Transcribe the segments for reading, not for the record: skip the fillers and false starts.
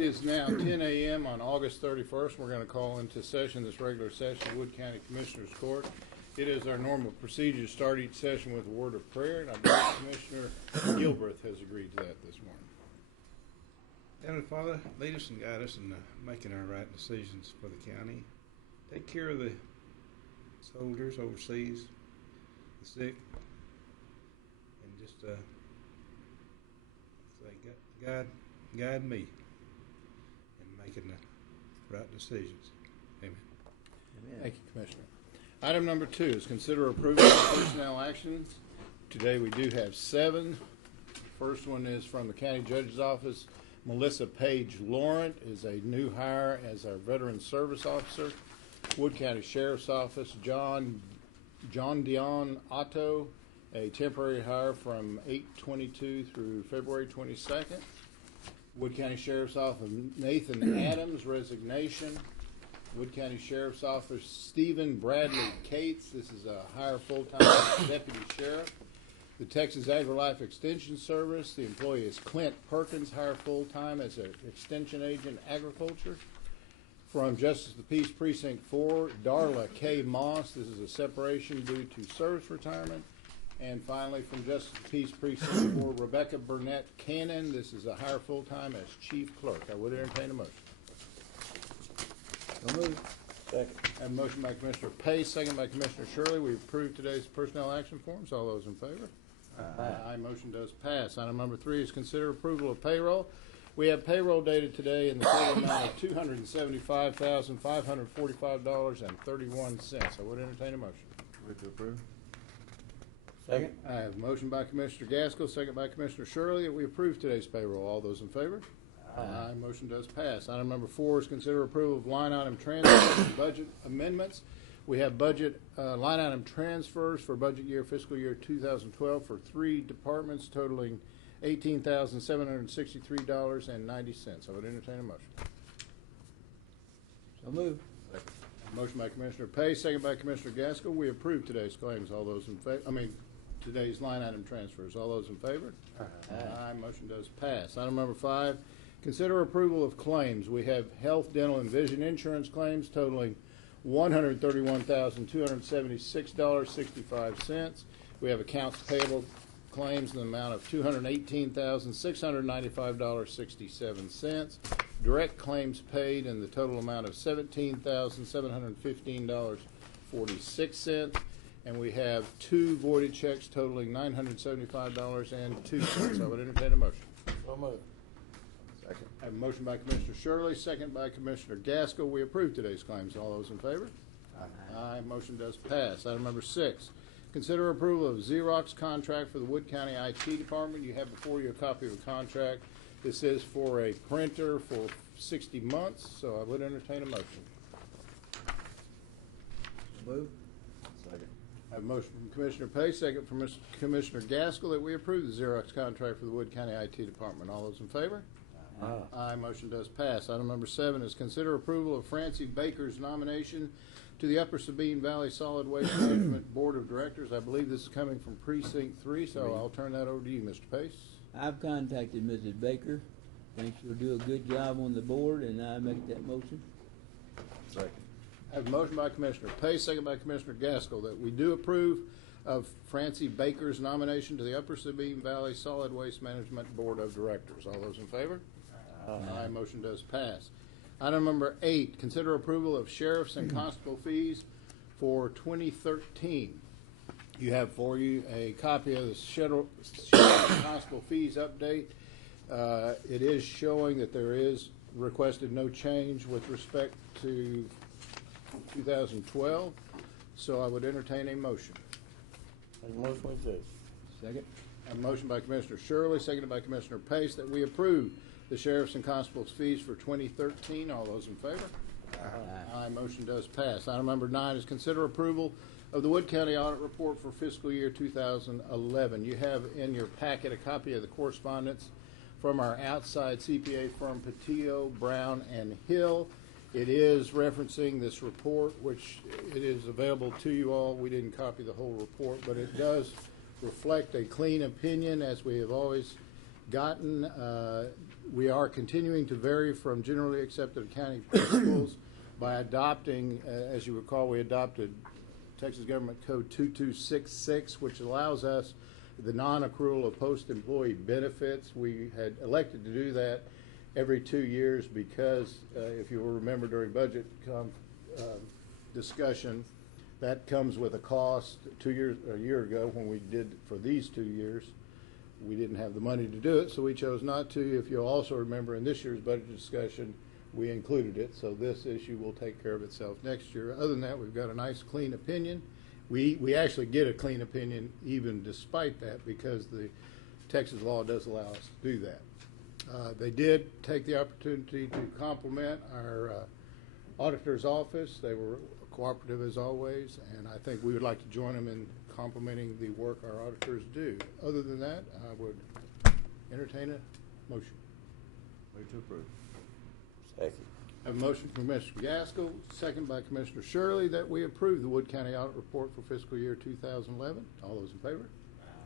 It is now 10 a.m. on August 31st. We're going to call into session this regular session of Wood County Commissioners Court. It is our normal procedure to start each session with a word of prayer, and I believe Commissioner Gilbreth has agreed to that this morning. Heavenly Father, lead us and guide us in making our right decisions for the county. Take care of the soldiers overseas, the sick, and just say, guide me in making the right decisions. Amen. Thank you, Commissioner. Item number 2 is consider approval of personnel actions. Today we do have 7. First one is from the County Judge's Office. Melissa Page Laurent is a new hire as our Veteran Service Officer. Wood County Sheriff's Office, John Dion Otto, a temporary hire from 8/22 through February 22nd. Wood County Sheriff's Office, Nathan Adams, resignation. Wood County Sheriff's Office, Stephen Bradley Cates. This is a hire full-time deputy sheriff. The Texas AgriLife Extension Service, the employee is Clint Perkins, hired full-time as an extension agent agriculture. From Justice of the Peace Precinct 4, Darla K. Moss. This is a separation due to service retirement. And finally, from Justice of the Peace Precinct 4, Rebecca Burnett Cannon. This is a hire full-time as chief clerk. I would entertain a motion. So moved. Second. I have a motion by Commissioner Pace, second by Commissioner Shirley. We approve today's personnel action forms. All those in favor? Aye. Motion does pass. Item number 3 is consider approval of payroll. We have payroll dated today in the total amount of $275,545.31. I would entertain a motion. Move to approve. Second. I have a motion by Commissioner Gaskell, second by Commissioner Shirley, that we approve today's payroll. All those in favor? Aye. Motion does pass. Item number 4 is consider approval of line item transfers and budget amendments. We have budget line item transfers for budget year fiscal year 2012 for 3 departments totaling $18,763.90. I would entertain a motion. So moved. Motion by Commissioner Pace, second by Commissioner Gaskell. We approve today's claims. All those in favor? Today's line item transfers. All those in favor? Aye. Motion does pass. Item number 5, consider approval of claims. We have health, dental, and vision insurance claims totaling $131,276.65. We have accounts payable claims in the amount of $218,695.67. Direct claims paid in the total amount of $17,715.46. And we have 2 voided checks totaling $975.02. I would entertain a motion. So moved. Second. I have a motion by Commissioner Shirley, second by Commissioner Gaskell. We approve today's claims. All those in favor? Aye. Motion does pass. Item number 6, consider approval of Xerox contract for the Wood County IT Department. You have before you a copy of a contract. This is for a printer for 60 months, so I would entertain a motion. So moved. Second. I have a motion from Commissioner Pace, second from Commissioner Gaskell, that we approve the Xerox contract for the Wood County IT Department. All those in favor? Aye. Motion does pass. Item number 7 is consider approval of Francie Baker's nomination to the Upper Sabine Valley Solid Waste Management Board of Directors. I believe this is coming from Precinct 3, so I'll turn that over to you, Mr. Pace. I've contacted Mrs. Baker. Thinks she'll do a good job on the board, and I make that motion. Second. I have a motion by Commissioner Pace, second by Commissioner Gaskell, that we do approve of Francie Baker's nomination to the Upper Sabine Valley Solid Waste Management Board of Directors. All those in favor? Aye. Motion does pass. Item number 8, consider approval of sheriff's and constable fees for 2013. You have for you a copy of the sheriff and constable fees update. It is showing that there is requested no change with respect to 2012, so I would entertain a motion. Make a motion with this. Second. A motion by Commissioner Shirley, seconded by Commissioner Pace, that we approve the sheriff's and constable's fees for 2013. All those in favor? Aye. Motion does pass. Item number 9 is consider approval of the Wood County audit report for fiscal year 2011. You have in your packet a copy of the correspondence from our outside CPA firm, Patillo, Brown, and Hill. It is referencing this report, which it is available to you all. We didn't copy the whole report, but it does reflect a clean opinion, as we have always gotten. we are continuing to vary from generally accepted accounting principles by adopting, as you recall, we adopted Texas Government Code 2266, which allows us the non-accrual of post-employee benefits. We had elected to do that every 2 years because, if you will remember during budget discussion, that comes with a cost. A year ago when we did for these 2 years, we didn't have the money to do it, so we chose not to. If you'll also remember in this year's budget discussion, we included it, so this issue will take care of itself next year. Other than that, we've got a nice clean opinion. We actually get a clean opinion even despite that, because the Texas law does allow us to do that. They did take the opportunity to compliment our auditor's office. They were cooperative as always, and I think we would like to join them in complimenting the work our auditors do. Other than that, I would entertain a motion. Move to approve. Second. I have a motion from Commissioner Gaskell, second by Commissioner Shirley, that we approve the Wood County Audit Report for fiscal year 2011. All those in favor?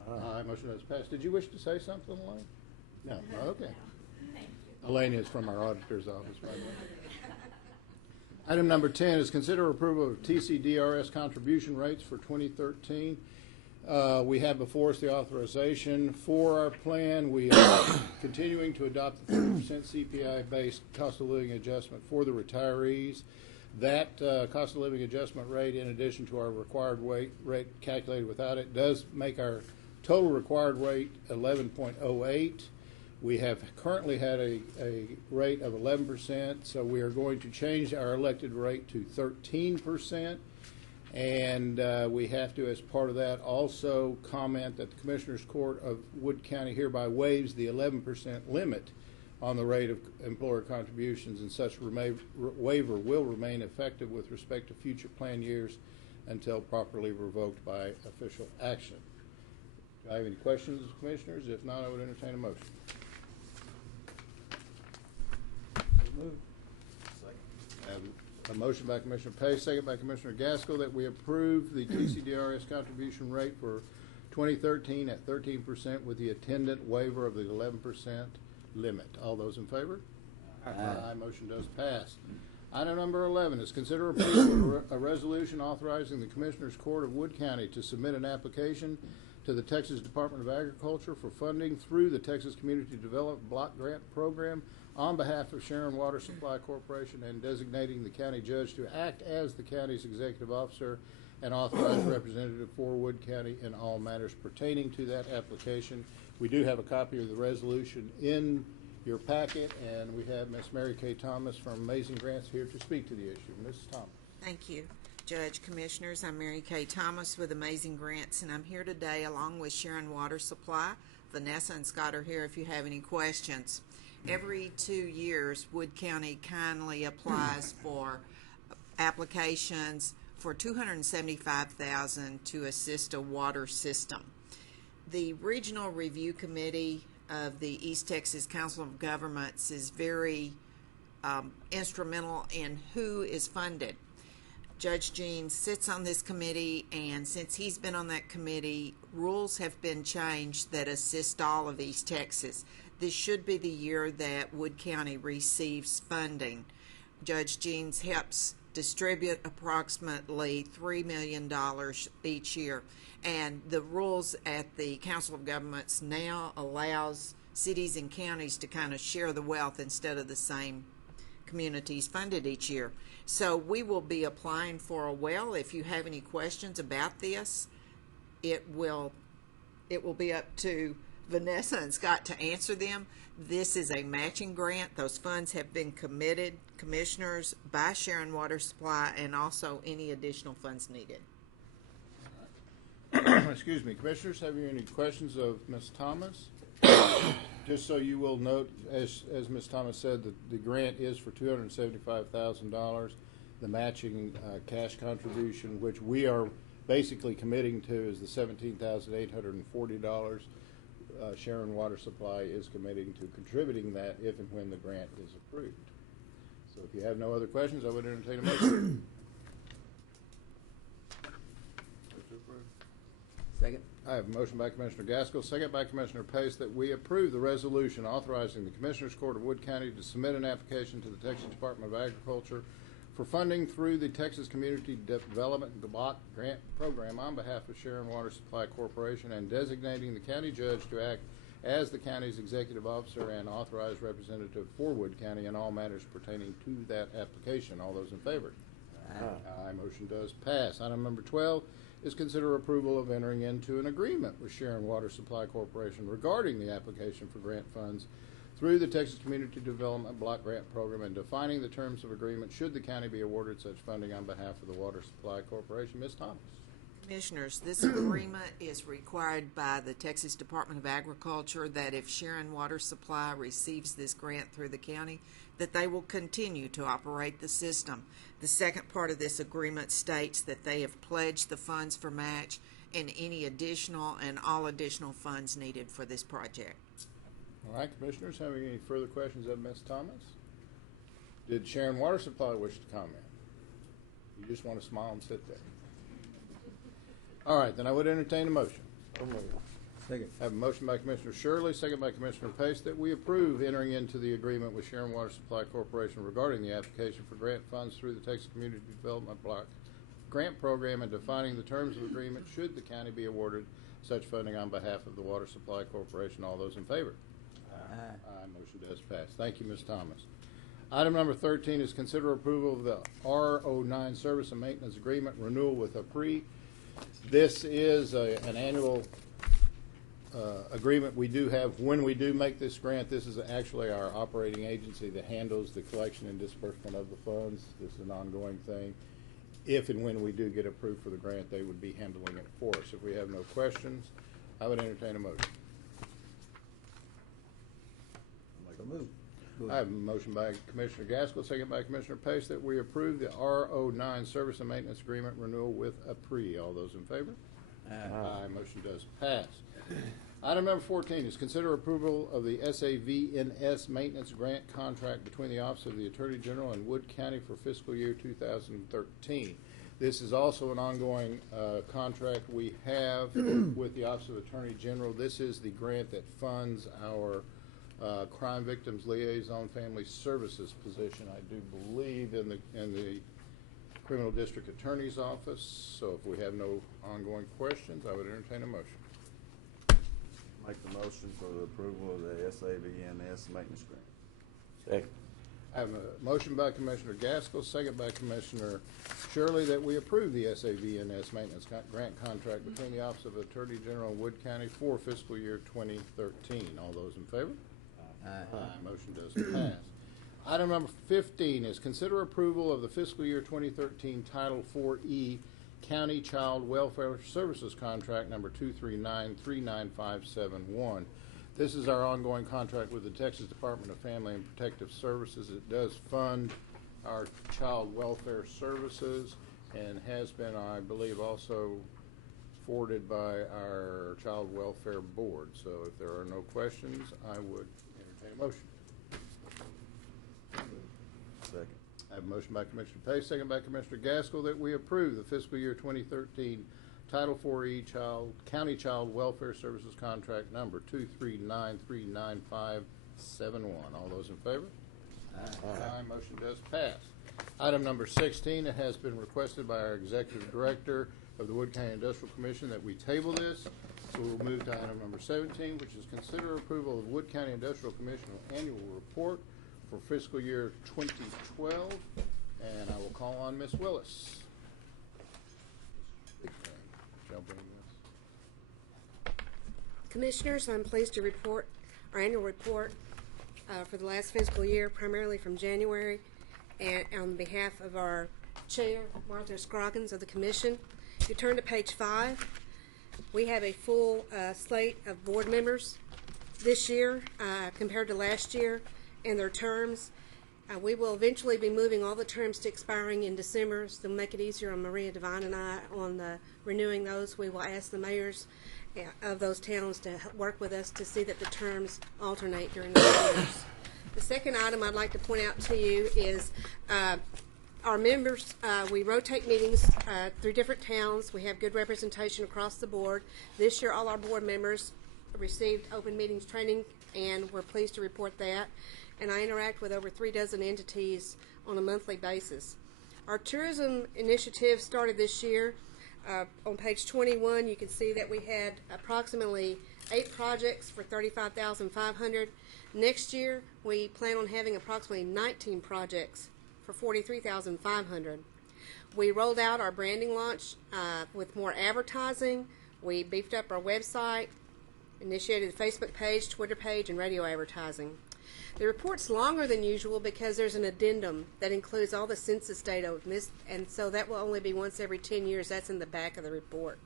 Aye. Motion does pass. Did you wish to say something, Elaine? No. Okay. Thank you. Elaine is from our auditor's office, by the way. Item number 10 is consider approval of TCDRS contribution rates for 2013. We have before us the authorization for our plan. We are continuing to adopt the 30% CPI-based cost of living adjustment for the retirees. That cost of living adjustment rate, in addition to our required rate calculated without it, does make our total required rate 11.08. We have currently had a rate of 11%, so we are going to change our elected rate to 13%. And we have to, as part of that, also comment that the Commissioners Court of Wood County hereby waives the 11% limit on the rate of employer contributions, and such waiver will remain effective with respect to future plan years until properly revoked by official action. Do I have any questions, Commissioners? If not, I would entertain a motion. Move. I have a motion by Commissioner Pace, second by Commissioner Gaskell, that we approve the TCDRS contribution rate for 2013 at 13% with the attendant waiver of the 11% limit. All those in favor? Aye. Motion does pass. Item number 11 is consider approval of a resolution authorizing the Commissioners Court of Wood County to submit an application to the Texas Department of Agriculture for funding through the Texas Community Development Block Grant Program on behalf of Sharon Water Supply Corporation, and designating the county judge to act as the county's executive officer and authorized representative for Wood County in all matters pertaining to that application. We do have a copy of the resolution in your packet, and we have Ms. Mary Kay Thomas from Amazing Grants here to speak to the issue. Mrs. Thomas. Thank you, Judge, Commissioners. I'm Mary Kay Thomas with Amazing Grants, and I'm here today along with Sharon Water Supply. Vanessa and Scott are here if you have any questions. Every 2 years, Wood County kindly applies for applications for $275,000 to assist a water system. The Regional Review Committee of the East Texas Council of Governments is very instrumental in who is funded. Judge Jean sits on this committee, and since he's been on that committee, rules have been changed that assist all of East Texas. This should be the year that Wood County receives funding. Judge Jean helps distribute approximately $3 million each year. And the rules at the Council of Governments now allows cities and counties to kind of share the wealth instead of the same communities funded each year. So we will be applying for a well. If you have any questions about this, it will be up to Vanessa and Scott to answer them. This is a matching grant. Those funds have been committed, Commissioners, by Sharon Water Supply, and also any additional funds needed. Excuse me, Commissioners, have you any questions of Ms. Thomas? Just so you will note, as Ms. Thomas said, the grant is for $275,000. The matching cash contribution, which we are basically committing to, is the $17,840. Sharon Water Supply is committing to contributing that if and when the grant is approved. So if you have no other questions, I would entertain a motion. Second. I have a motion by Commissioner Gaskell, second by Commissioner Pace, that we approve the resolution authorizing the Commissioners Court of Wood County to submit an application to the Texas Department of Agriculture for funding through the Texas Community Development Block Grant Program on behalf of Sharon Water Supply Corporation and designating the county judge to act as the county's executive officer and authorized representative for Wood County in all matters pertaining to that application. All those in favor? Aye. Motion does pass. Item number 12 is consider approval of entering into an agreement with Sharon Water Supply Corporation regarding the application for grant funds through the Texas Community Development Block Grant Program and defining the terms of agreement should the county be awarded such funding on behalf of the Water Supply Corporation. Ms. Thomas. Commissioners, this agreement is required by the Texas Department of Agriculture that if Sharon Water Supply receives this grant through the county, that they will continue to operate the system. The second part of this agreement states that they have pledged the funds for match and any additional and all additional funds needed for this project. All right, Commissioners, having any further questions of Ms. Thomas? Did Sharon Water Supply wish to comment? You just want to smile and sit there. All right, then I would entertain a motion. Second. I have a motion by Commissioner Shirley, second by Commissioner Pace, that we approve entering into the agreement with Sharon Water Supply Corporation regarding the application for grant funds through the Texas Community Development Block Grant Program and defining the terms of agreement should the county be awarded such funding on behalf of the Water Supply Corporation. All those in favor? Aye. Aye. Motion does pass. Thank you, Ms. Thomas. Item number 13 is consider approval of the R09 Service and Maintenance Agreement renewal with APRI. This is an annual agreement we do have. When we do make this grant, this is actually our operating agency that handles the collection and disbursement of the funds. This is an ongoing thing. If and when we do get approved for the grant, they would be handling it for us. If we have no questions, I would entertain a motion. Make a move. I have a motion by Commissioner Gaskell, second by Commissioner Pace, that we approve the R09 Service and Maintenance Agreement renewal with APRI. All those in favor? Aye. Motion does pass. Item number 14 is consider approval of the SAVNS Maintenance Grant Contract between the Office of the Attorney General and Wood County for fiscal year 2013. This is also an ongoing contract we have with the Office of Attorney General. This is the grant that funds our Crime Victims Liaison Family Services position, I do believe, in the Criminal District Attorney's Office. So if we have no ongoing questions, I would entertain a motion. Make the motion for the approval of the SAVNS maintenance grant. Second. I have a motion by Commissioner Gaskell, second by Commissioner Shirley, that we approve the SAVNS maintenance grant contract between the Office of Attorney General and Wood County for fiscal year 2013. All those in favor? Aye. Motion does pass. Item number 15 is consider approval of the fiscal year 2013 Title 4E County Child Welfare Services Contract number 239-39571. This is our ongoing contract with the Texas Department of Family and Protective Services. It does fund our child welfare services and has been, I believe, also forwarded by our Child Welfare Board. So if there are no questions, I would entertain a motion. Second. I have a motion by Commissioner Pace, second by Commissioner Gaskell, that we approve the fiscal year 2013 Title 4E County Child Welfare Services Contract number 239-39571. All those in favor? Aye. Motion does pass. Item number 16, it has been requested by our Executive Director of the Wood County Industrial Commission that we table this. So we'll move to item number 17, which is consider approval of Wood County Industrial Commission annual report for fiscal year 2012, and I will call on Ms. Willis. Big thing. Jump in this. Commissioners, I'm pleased to report our annual report for the last fiscal year, primarily from January, and on behalf of our chair, Martha Scroggins of the Commission. If you turn to page 5, we have a full slate of board members this year compared to last year and their terms. We will eventually be moving all the terms to expiring in December, so to make it easier on Maria Devine and I on renewing those. We will ask the mayors of those towns to work with us to see that the terms alternate during those years. The second item I'd like to point out to you is our members, we rotate meetings through different towns. We have good representation across the board. This year, all our board members received open meetings training, and we're pleased to report that. And I interact with over 36 entities on a monthly basis. Our tourism initiative started this year. On page 21, you can see that we had approximately 8 projects for $35,500. Next year, we plan on having approximately 19 projects for $43,500. We rolled out our branding launch with more advertising. We beefed up our website, initiated a Facebook page, Twitter page, and radio advertising. The report's longer than usual because there's an addendum that includes all the census data, and so that will only be once every 10 years. That's in the back of the report.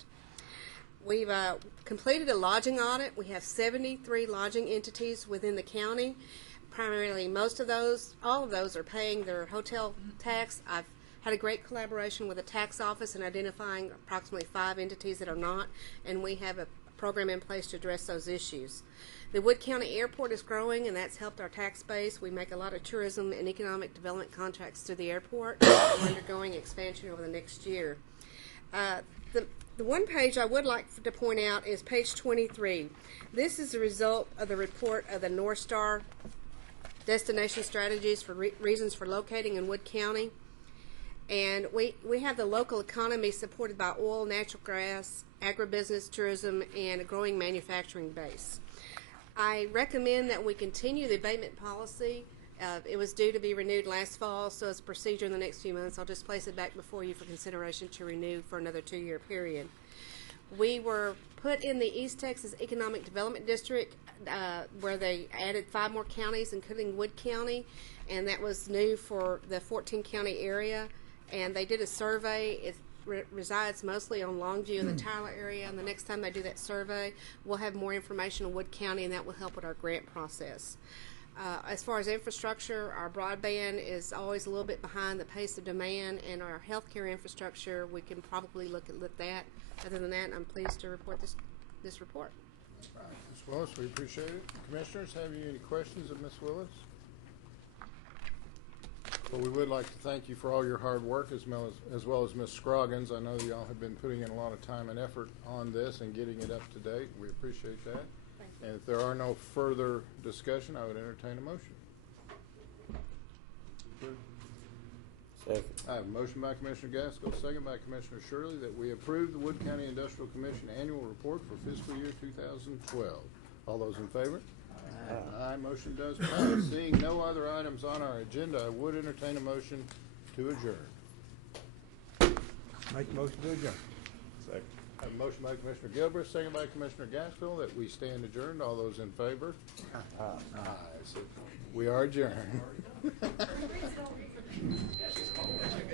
We've completed a lodging audit. We have 73 lodging entities within the county. Primarily, all of those are paying their hotel tax. I've had a great collaboration with the tax office in identifying approximately 5 entities that are not, and we have a program in place to address those issues. The Wood County Airport is growing, and that's helped our tax base. We make a lot of tourism and economic development contracts through the airport. We're undergoing expansion over the next year. The one page I would like to point out is page 23. This is the result of the report of the North Star Destination Strategies for Reasons for Locating in Wood County. And we have the local economy supported by oil, natural gas, agribusiness, tourism, and a growing manufacturing base. I recommend that we continue the abatement policy. It was due to be renewed last fall, so as a procedure in the next few months, I'll just place it back before you for consideration to renew for another 2-year period. We were put in the East Texas Economic Development District where they added 5 more counties, including Wood County, and that was new for the 14-county area. And they did a survey. It resides mostly on Longview and the Tyler area, and the next time they do that survey, we'll have more information on Wood County, and that will help with our grant process. As far as infrastructure, our broadband is always a little bit behind the pace of demand, and our healthcare infrastructure, we can probably look at that. Other than that, I'm pleased to report this report. All right, Ms. Willis, we appreciate it. Commissioners, have you any questions of Ms. Willis? Well, we would like to thank you for all your hard work as well as Ms. Scroggins. I know y'all have been putting in a lot of time and effort on this and getting it up to date. We appreciate that. Thank you. And if there are no further discussion, I would entertain a motion. Second. I have a motion by Commissioner Gaskell, second by Commissioner Shirley, that we approve the Wood County Industrial Commission annual report for fiscal year 2012. All those in favor? Aye. Motion does pass. Seeing no other items on our agenda, I would entertain a motion to adjourn. Make a motion to adjourn. Second. I have a motion by Commissioner Gilbert, second by Commissioner Gaskell, that we stand adjourned. All those in favor? Aye. So we are adjourned.